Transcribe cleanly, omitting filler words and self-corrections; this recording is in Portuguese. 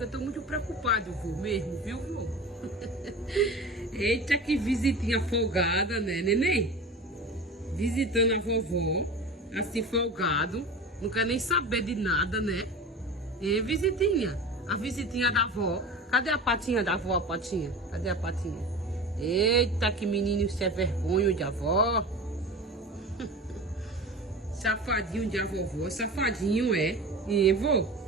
Eu tô muito preocupado, vô, mesmo, viu, vô? Eita, que visitinha folgada, né, neném? Visitando a vovó, assim, folgado. Não quer nem saber de nada, né? E visitinha. A visitinha da avó. Cadê a patinha da avó, a patinha? Cadê a patinha? Eita, que menino, isso é vergonha de avó. Safadinho de avó, safadinho é. E vô?